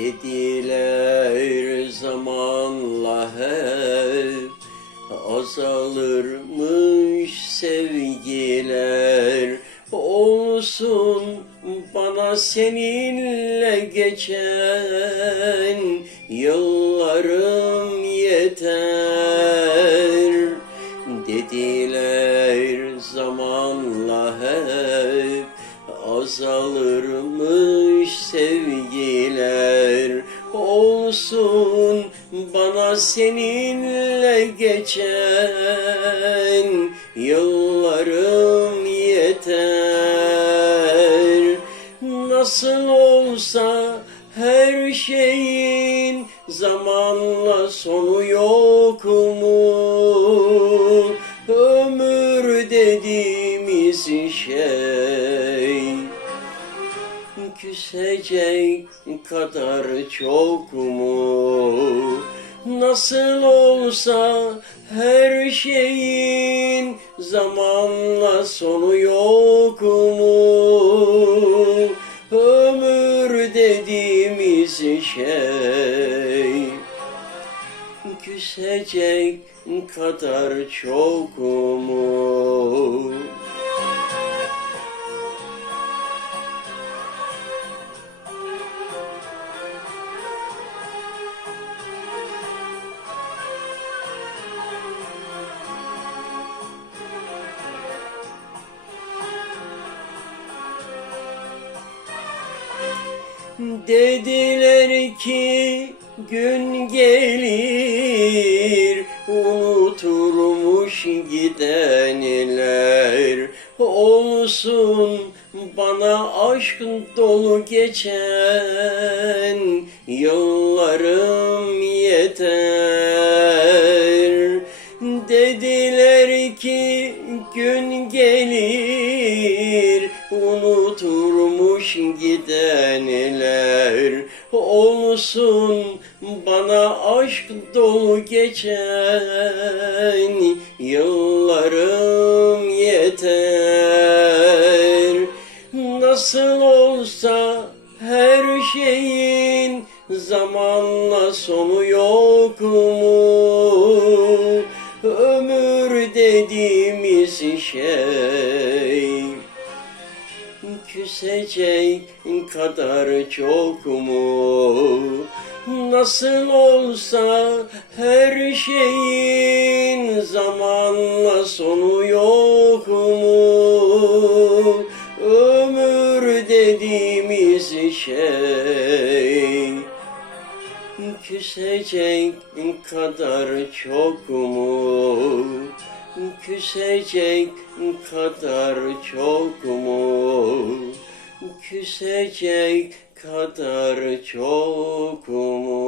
Gidiler zamanla hep azalırmış sevgiler. Olsun bana seninle geçen yıllarım yeter. Dediler azalırmış sevgiler. Olsun bana seninle geçen yıllarım yeter. Nasıl olsa her şeyin zamanla sonu yok mu küsecek kadar çok mu? Nasıl olsa her şeyin zamanla sonu yok mu? Ömür dediğimiz şey küsecek kadar çok mu? Dediler ki gün gelir unuturmuş gidenler olsun bana aşk dolu geçen yıllarım yeter. Dediler gidenler olsun bana aşk dolu geçen yıllarım yeter. Nasıl olsa her şeyin zamanla sonu yok mu? Ömür dediğimiz şey küsecek kadar çok mu? Nasıl olsa her şeyin zamanla sonu yok mu? Ömür dediğimiz şey küsecek kadar çok mu? Küsecek kadar çok mu? Küsecek kadar çok mu?